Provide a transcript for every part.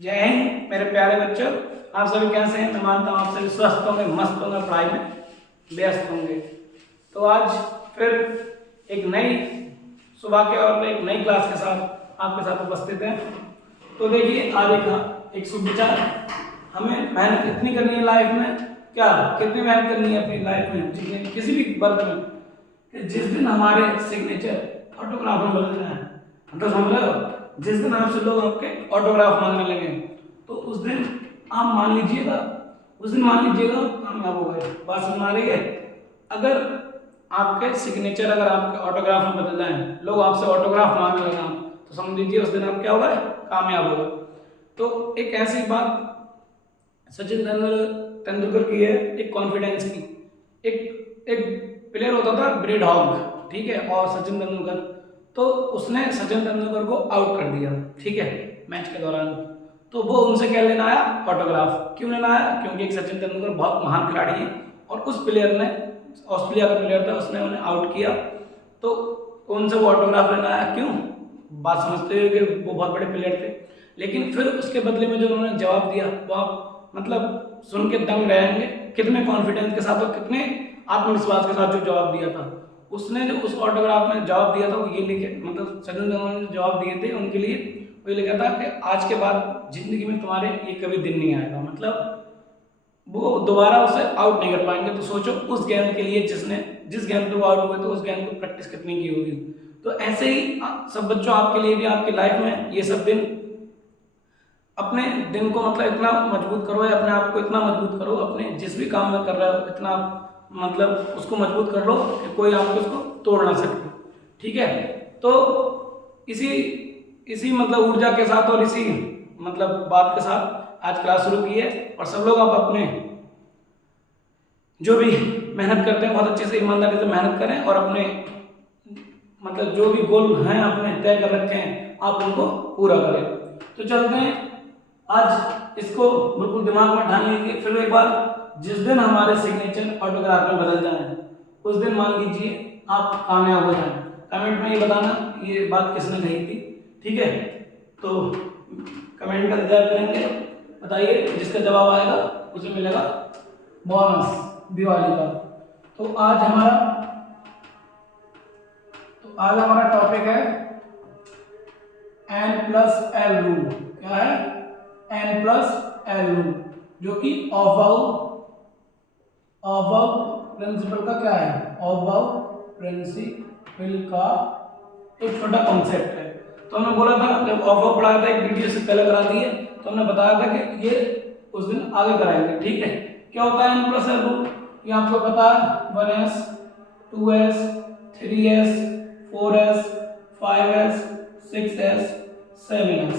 जय हिंद मेरे प्यारे बच्चों। आप सभी कैसे हैं? मैं मानता हूँ आप सभी स्वस्थ होंगे, मस्त होंगे, पढ़ाई में व्यस्त होंगे। तो आज फिर एक नई सुबह के और एक नई क्लास के साथ आपके साथ उपस्थित हैं। तो देखिए आज एक शुभ विचार, हमें मेहनत इतनी करनी है लाइफ में, क्या कितनी मेहनत करनी है अपनी लाइफ में, किसी भी वर्ग में, कि जिस दिन हमारे सिग्नेचर ऑटोग्राफ में बदल जाए। मतलब समझ रहे हो, जिस दिन आपसे लोग आपके ऑटोग्राफ मांगने लगे तो उस दिन आप मान लीजिएगा, कामयाब हो गए। बात समझ आ रही है? अगर आपके सिग्नेचर, अगर आपके ऑटोग्राफ में बदल जाए, लोग आपसे ऑटोग्राफ मांगने लगे तो समझ लीजिए उस दिन आप क्या हो गए, कामयाब हो गए। तो एक ऐसी बात सचिन तेंदुलकर की है, एक कॉन्फिडेंस की। एक एक प्लेयर होता था ब्रेड हॉग, ठीक है, और सचिन तेंदुलकर, तो उसने सचिन तेंदुलकर को आउट कर दिया, ठीक है, मैच के दौरान। तो वो उनसे क्या लेना आया, ऑटोग्राफ। क्यों लेना आया? क्योंकि एक सचिन तेंदुलकर बहुत महान खिलाड़ी है और उस प्लेयर ने, ऑस्ट्रेलिया का प्लेयर था, उसने उन्हें आउट किया, तो उनसे वो ऑटोग्राफ लेना आया। क्यों? बात समझते हो कि वो बहुत बड़े प्लेयर थे। लेकिन फिर उसके बदले में जो उन्होंने जवाब दिया वो आप मतलब सुन के दंग रहेंगे, कितने कॉन्फिडेंस के साथ और कितने आत्मविश्वास के साथ जो जवाब दिया था। उसने जो उस ऑटोग्राफ में जवाब दिया था वो ये लिखे, मतलब सचिन तेंदुलकर ने जो जवाब दिए थे उनके लिए वो ये लिखा था कि आज के बाद जिंदगी में तुम्हारे ये कभी दिन नहीं आएगा। मतलब वो दोबारा उसे आउट नहीं कर पाएंगे। तो सोचो उस गेम के लिए जिस गेम पे वो आउट हुए तो उस गेम की प्रैक्टिस कितनी की होगी। तो ऐसे ही सब बच्चों आपके लिए भी, आपकी लाइफ में ये सब दिन, अपने दिन को मतलब इतना मजबूत करो या अपने आप को इतना मजबूत करो, अपने जिस भी काम में कर रहे हो इतना मतलब उसको मजबूत कर लो कि कोई आपको उसको तोड़ ना सके, ठीक है। तो इसी इसी मतलब ऊर्जा के साथ और इसी मतलब बात के साथ आज क्लास शुरू की है। और सब लोग आप अपने जो भी मेहनत करते हैं बहुत अच्छे से ईमानदारी से मेहनत करें और अपने मतलब जो भी गोल हैं अपने तय कर रखे हैं आप उनको पूरा करें। तो चलते हैं, आज इसको बिल्कुल दिमाग में ठान लीजिए फिर एक बार। जिस दिन हमारे सिग्नेचर ऑटोग्राफ में बदल जाए उस दिन मान लीजिए आप कामयाब हो जाए। कमेंट में ये बताना ये बात किसने कही थी, ठीक है। तो कमेंट का इंतजार करेंगे, बताइए, जिसका जवाब आएगा उसे मिलेगा बोनस दिवाली का। तो आज हमारा टॉपिक है N+L रूल। क्या है? N+L रूल, जो कि ऑफ प्रिंसिपल का क्या है, ऑफ प्रिंसिपल का एक छोटा कॉन्सेप्ट है। तो हमने बोला था जब ऑफ पढ़ाया था, एक वीडियो से पहले करा दी है, तो हमने बताया था कि ये उस दिन आगे कराएंगे, ठीक है। क्या होता है N+L रूल? ये आपको पता है, 1s 2s 3s 4s 5s 6s 7s,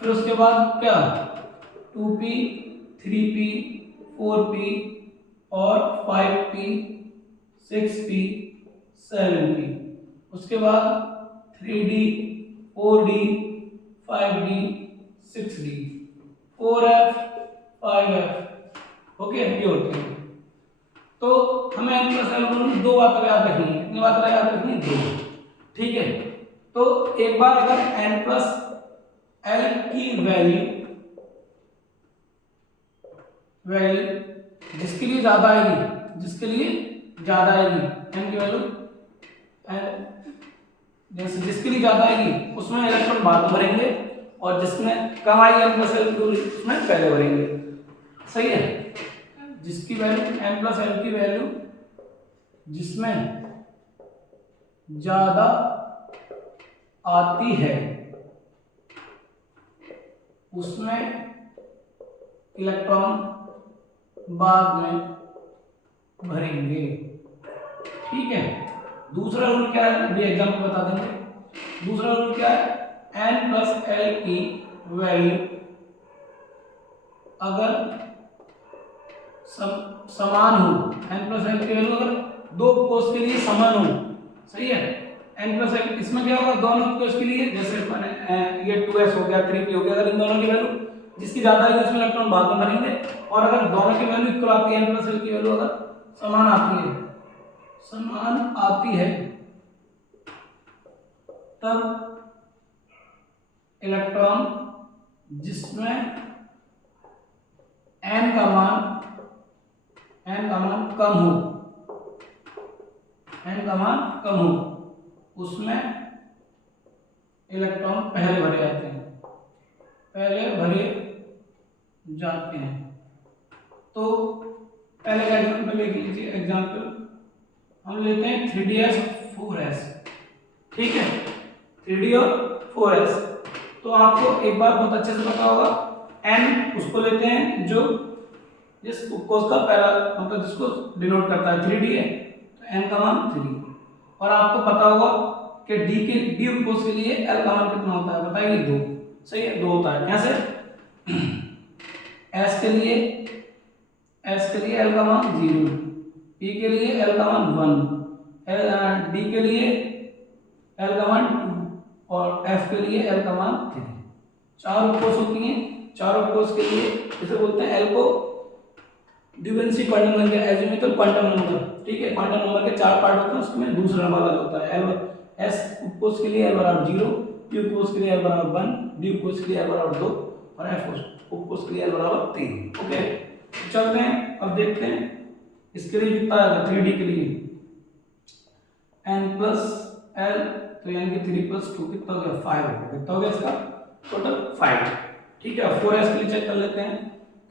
फिर उसके बाद क्या 2p 3p 4p और 5p 6p 7p, उसके बाद 3d 4d 5d 6d 4f 5f, okay, ये होते हैं। तो हमें N+L रूल में दो बातें याद रखनी है। कितनी बातें याद रखनी है? दो, ठीक है। तो एक बार अगर N+L की वैल्यू जिसके लिए ज्यादा आएगी, N की वैल्यू जैसे जिसके लिए ज्यादा आएगी उसमें इलेक्ट्रॉन बाद में भरेंगे और जिसमें कम आएगी N+L रूल उसमें पहले भरेंगे, सही है। जिसकी वैल्यू N+L की वैल्यू जिसमें ज्यादा आती है उसमें इलेक्ट्रॉन बाद में भरेंगे, ठीक है। दूसरा रूल क्या है, अभी एग्जाम्पल बता देंगे। दूसरा रूल क्या है, N+L की वैल्यू अगर समान हो, N+L की वैल्यू अगर दो कोष के लिए समान हो, सही है। N+L इसमें क्या होगा, दोनों कोष के लिए, जैसे ये 2s हो गया 3p हो गया, अगर इन दोनों की वैल्यू जिसकी ज्यादा है उसमें इलेक्ट्रॉन बाद में भरेंगे। और अगर दोनों की वैल्यू इक्वल आती है, N+L की वैल्यू अगर समान आती है तब इलेक्ट्रॉन जिसमें n का मान कम हो, उसमें इलेक्ट्रॉन पहले भरे जाते हैं। तो पहले का एग्जाम्पल लिख लीजिए। एग्जाम्पल हम लेते हैं 3ds 4s, ठीक है, 3d और 4s। तो आपको एक बार बहुत अच्छे से पता होगा, n उसको लेते हैं जो जिस उपकोष का पहला मतलब जिसको डिनोट करता है 3d है, तो n का मान 3। और आपको पता होगा कि d उपकोष के लिए l का मान कितना होता है, बताइए 2। सही है, 2 होता है। कैसे? s के लिए l का मान 0, p के लिए l का मान 1, d के लिए l का मान 2 और f के लिए l का मान 3। 4 उपकोष होती हैं। 4 उपकोष के लिए इसे बोलते हैं l को ड्यूवेंसी quantum number, azimuthal quantum number, ठीक है। क्वांटम नंबर के 4 पार्ट होते हैं, उसमें दूसरा वाला जो होता है l, s उपकोष के लिए l बराबर 0, p उपकोष के लिए l बराबर 1, d उपकोष के लिए l बराबर 2 और f उपकोष के लिए l बराबर 3। ओके, चलते हैं अब देखते हैं इसके लिए कितना आएगा। 3d के लिए n प्लस l, तो यानी कि 3 प्लस 2 कितना हो गया, 5 हो गया। कितना हो गया इसका टोटल 5, ठीक है। 4s के लिए चेक कर लेते हैं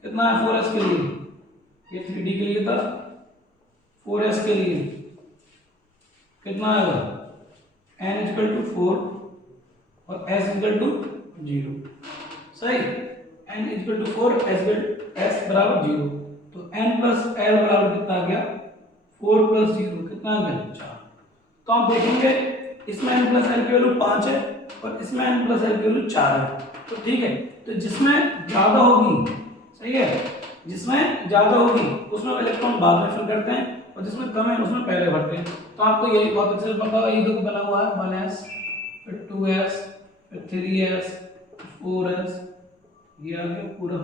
कितना है 4s के लिए। ये 3d के लिए था, 4s के लिए कितना आएगा, n = 4 और s = 0। सही, n = 4, s बराबर 0। तो n प्लस l बराबर कितना आ गया, 4 प्लस 0 कितना आ गया, 4। तो आप देखेंगे इसमें n प्लस l की वैल्यू 5 है और इसमें n प्लस l की वैल्यू 4 है। तो ठीक है, तो जिसमें ज्यादा होगी, सही है, जिसमें ज्यादा होगी उसमें इलेक्ट्रॉन बाद में फिल करते हैं और जिसमें कम है उसमें पहले भरते हैं। तो आपको यही बहुत अच्छे से पता होगा, ये देखो बना हुआ है 1s, फिर 2s, फिर 3s, 4s, ये आ गया पूरा।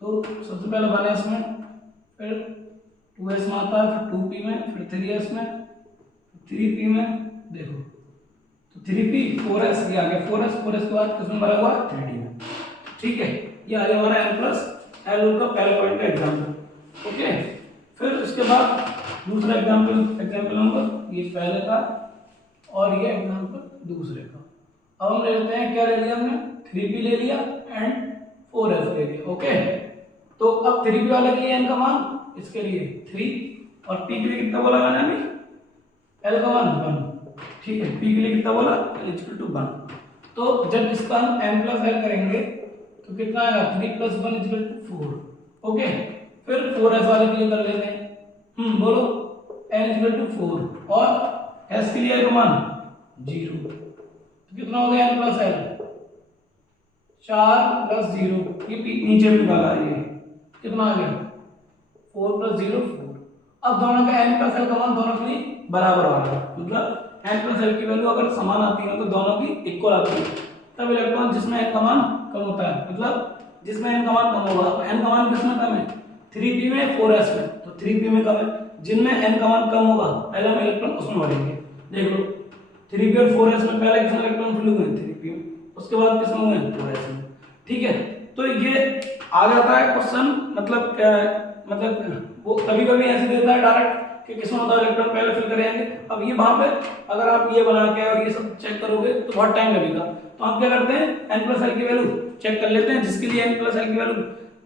तो सबसे पहले 1s में, फिर 2s में आता है, फिर 2p में, फिर 3s में, 3p में, देखो तो 3p 4s, ये आ गया 4s के बाद किसमें भरा हुआ है, 3d में। ठीक है, ये आ गया हमारा n प्लस l का पहले पॉइंट का एग्जाम्पल। ओके, फिर उसके बाद दूसरा एग्जाम्पल नंबर, ये पहले का और ये एग्जाम्पल दूसरे का। अब हम ले लेते हैं, क्या ले लिया हमने, 3p ले लिया एंड 4s ले लिया। ओके, तो अब 3p वाले के लिए n का मान, इसके लिए 3 और p के लिए कितना बोला मैंने अभी, l का मान 1। ठीक है, p के लिए कितना बोला, l = 1। तो जब इसका हम n प्लस l करेंगे तो कितना आएगा, 3 + 1 = 4। ओके, फिर 4s वाले के लिए कर लेते हैं। बोलो, n = 4 और s के लिए का मान 0, तो कितना हो गया n प्लस l, 4 + 0, ये नीचे भी वाला है, ये कितना आ गया 4 + 0 4। अब दोनों का n प्लस l का मान दोनों के लिए बराबर आ गया, मतलब n प्लस l की वैल्यू अगर समान आती है तो दोनों की इक्वल आती है, तब इलेक्ट्रॉन जिसमें n का मान कम होता है, मतलब जिसमें n का मान कम होगा। n का मान किसमें कम है, 3p में 4s में, तो 3p में कम है। जिनमें n का मान कम होगा पहले हम इलेक्ट्रॉन उसमें भरेंगे। देख लो 3p और 4s में पहले किसमें इलेक्ट्रॉन फिल हुए, 3p में, उसके बाद किसमें हुए, 4s में। ठीक है, तो ये आ जाता है क्वेश्चन, मतलब वो कभी कभी ऐसे देता है डायरेक्ट कि किसमें होता है इलेक्ट्रॉन पहले फिल करेंगे। अब ये वहां पे अगर आप ये बना के और ये सब चेक करोगे तो बहुत टाइम लगेगा। तो हम क्या करते हैं, n प्लस l की वैल्यू चेक कर लेते हैं। जिसके लिए n प्लस l की वैल्यू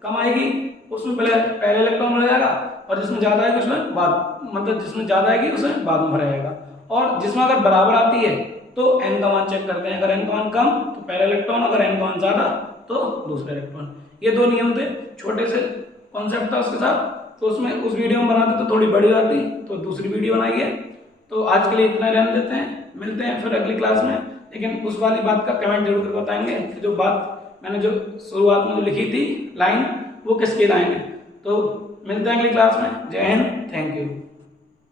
कम आएगी उसमें पहले इलेक्ट्रॉन भरा जाएगा और जिसमें ज्यादा आएगी उसमें बाद, मतलब जिसमें ज्यादा आएगी उसमें बाद में भरा जाएगा। और जिसमें अगर बराबर आती है तो n का मान चेक करते हैं, अगर n का मान कम तो पहला इलेक्ट्रॉन, अगर n का मान ज्यादा तो दूसरा इलेक्ट्रॉन। ये 2 नियम थे, छोटे से कॉन्सेप्ट था उसके साथ। तो उसमें उस वीडियो में बनाते तो थोड़ी बड़ी आती, तो दूसरी वीडियो बनाई है। तो आज के लिए इतना रहने देते हैं, मिलते हैं फिर अगली क्लास में। लेकिन उस वाली बात का कमेंट जरूर करके बताएंगे कि जो बात मैंने जो शुरुआत में जो लिखी थी लाइन, वो किसकी लाइन है। तो मिलते हैं अगली क्लास में। जय हिंद, थैंक यू।